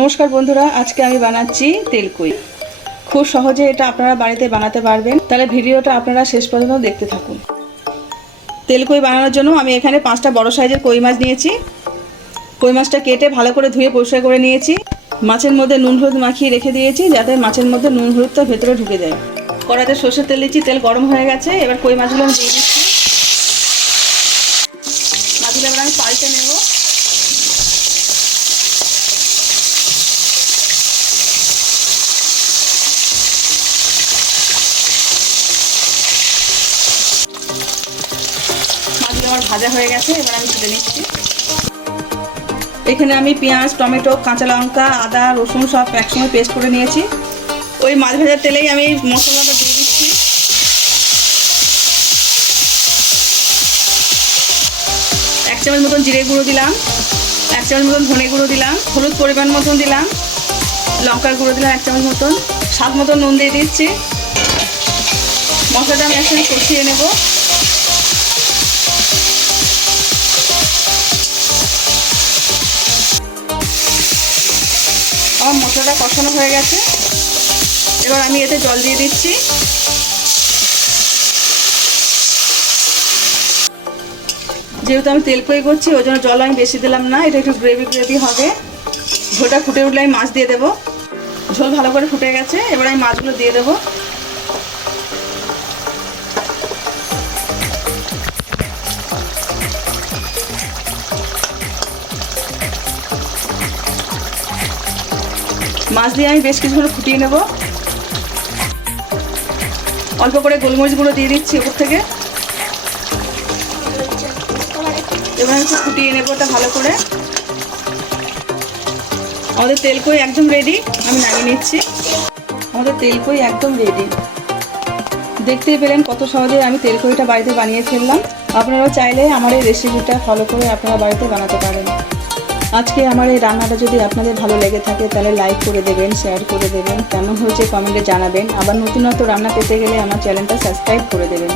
নমস্কার বন্ধুরা, আজকে আমি বানাচ্ছি তেলকুই। খুব সহজে এটা আপনারা বাড়িতে বানাতে পারবেন। তাহলে ভিডিওটা আপনারা শেষ পর্যন্ত দেখতে থাকুন। তেলকুই বানানোর জন্য আমি এখানে 5টা বড় সাইজের কই মাছ নিয়েছি। কই মাছটা কেটে ভালো করে ধুয়ে পরিষ্কার করে নিয়েছি। মাছের মধ্যে নুন হলুদ মাখিয়ে রেখে দিয়েছি, যাতে মাছের মধ্যে নুন হলুদটা ভেতরে ঢুকে যায়। কড়াইতে সর্ষের তেল দিচ্ছি, তেল গরম হয়ে গেছে। এবার কই মাছগুলো আমি দিয়ে দিচ্ছি। মাছগুলো এবার আমি পাল্টে নেব। মাছগুলো আমার ভাজা হয়ে গেছে, এবার আমি তুলে নিচ্ছি। এখানে আমি পেঁয়াজ, টমেটো, কাঁচা লঙ্কা, আদা, রসুন সব একসঙ্গে পেস্ট করে নিয়েছি। ওই মাছ ভাজার তেলেই আমি মশলাটা দিয়ে দিচ্ছি। 1 চামচ মতন জিরে গুঁড়ো দিলাম, 1 চামচ মতন ধনে গুঁড়ো দিলাম, হলুদ পরিমাণ মতন দিলাম, লঙ্কার গুঁড়ো দিলাম 1 চামচ মতন, স্বাদ মতন নুন দিয়ে দিচ্ছি। মশলাটা আমি একসঙ্গে কষিয়ে নেব। আমার মশলাটা কষানো হয়ে গেছে, এবার আমি এতে জল দিয়ে দিচ্ছি। যেহেতু আমি তেলকুই করছি, ওই জন্য জল আমি বেশি দিলাম না, এটা একটু গ্রেভি হবে। ঝোলটা ফুটে উঠলে আমি মাছ দিয়ে দেবো। ঝোল ভালো করে ফুটে গেছে, এবার আমি মাছগুলো দিয়ে দেবো। মাছ দিয়ে আমি বেশ কিছুক্ষণ ফুটিয়ে নেব। অল্প করে গোলমরিচ গুঁড়ো দিয়ে দিচ্ছি উপর থেকে। এবার আমি একটু ফুটিয়ে নেবো এটা ভালো করে। আমাদের তেলকুই একদম রেডি, আমি নামিয়ে নিচ্ছি। আমাদের তেলকুই একদম রেডি। দেখতেই পেলেন কত সহজে আমি তেলকুইটা বাড়িতে বানিয়ে ফেললাম। আপনারাও চাইলে আমার এই রেসিপিটা ফলো করে আপনারা বাড়িতে বানাতে পারেন। আজকে আমার এই রান্নাটা যদি আপনাদের ভালো লেগে থাকে, তাহলে লাইক করে দেবেন, শেয়ার করে দেবেন, কেমন হয়েছে কমেন্টে জানাবেন। আবার নতুন রান্না পেতে গেলে আমার চ্যানেলটা সাবস্ক্রাইব করে দেবেন।